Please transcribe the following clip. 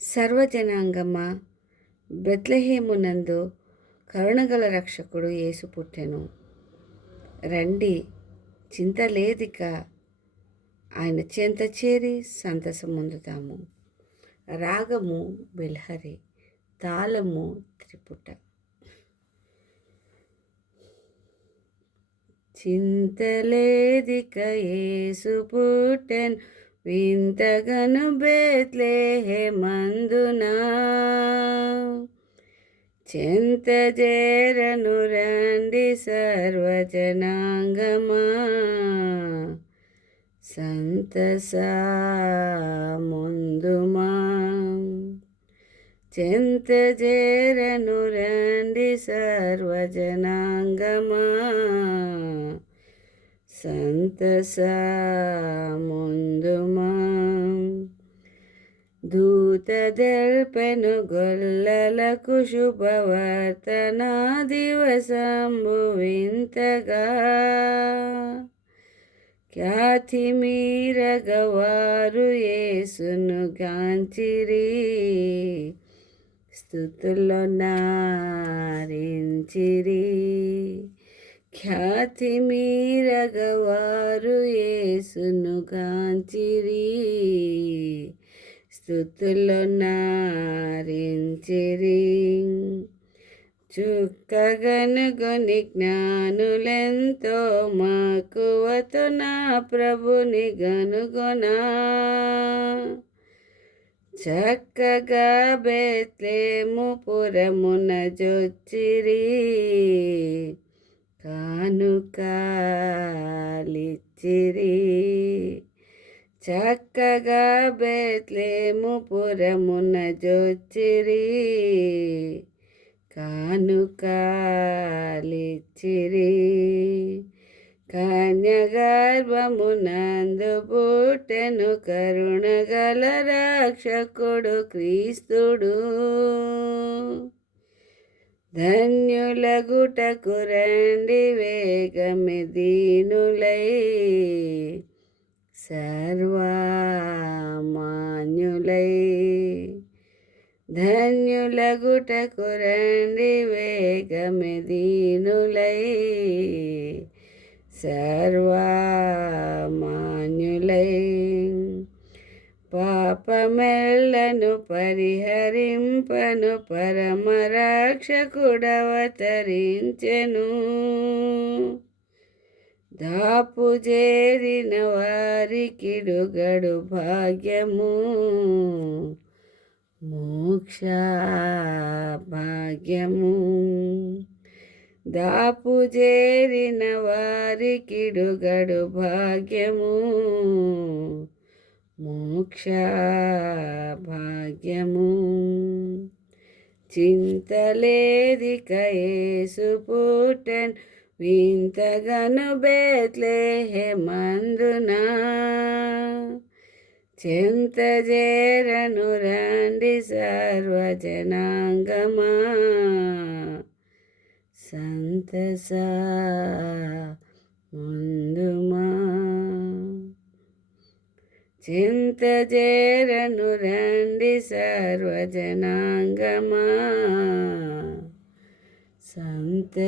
సర్వజనాంగమా, బెత్లెహేమునందు కరుణగల రక్షకుడు యేసు పుట్టెను. రండి, చింతలేదిక, ఆయన చెంత చేరి సంతసముందుతాము. రాగము బిల్హరి, తాళము త్రిపుట. చింతలేదిక, యేసు పుట్టెను వింతగను బెత్లెహేమందునా. చెంత చేరను రండి సర్వజనాంగమా, సంతసముందుమా. చెంత చేరను రండి సర్వజనాంగమా, సంతసముందుమా. దూత దెల్పెను గొల్లలకు శుభవార్తన దివసంబు వింతగా. ఖ్యాతి మీరగవారు యేసును గాంచిరి, స్తుతుల్లో నారించిరి. ఖ్యాతి మీరగవారు యేసును గాంచిరి, స్తుతుల్లో నారించిరి. చుక్కగనుగొని జ్ఞానులెంతో మక్కువతో నా ప్రభుని గనుగొనా. చక్కగా బెత్లెహేము పురమున జొచ్చిరి, కానుకలిచ్చిరి. చక్కగా బెత్లెహేము పురమున జొచ్చిరి, కానుకలిచ్చిరి. కన్యగర్భమునందు పుట్టెను కరుణగల రక్షకుడు క్రీస్తుడు. ధన్యులగుటకు రండి వేగమే దీనులై, సర్వమాన్యులై. ధన్యులగుటకు రండి వేగమే దీనులై, సర్వమాన్యులై. పాపమెల్లను పరిహరింపను పరమరక్షకుడవతరించెను. దాపు చేరిన వారికిడుగడు భాగ్యము, మోక్ష భాగ్యము. దాపు చేరిన వారికిడుగడు భాగ్యము, మోక్ష భాగ్యము. చింతలేదిక, యేసు పుట్టెను వింతగను బెత్లెహేమందునా. చెంత చేరను రండి సర్వజనాంగమా, సంతసముందుమా. చెంత చేరను రండి సర్వజనాంగమా, సంతసముందుమా.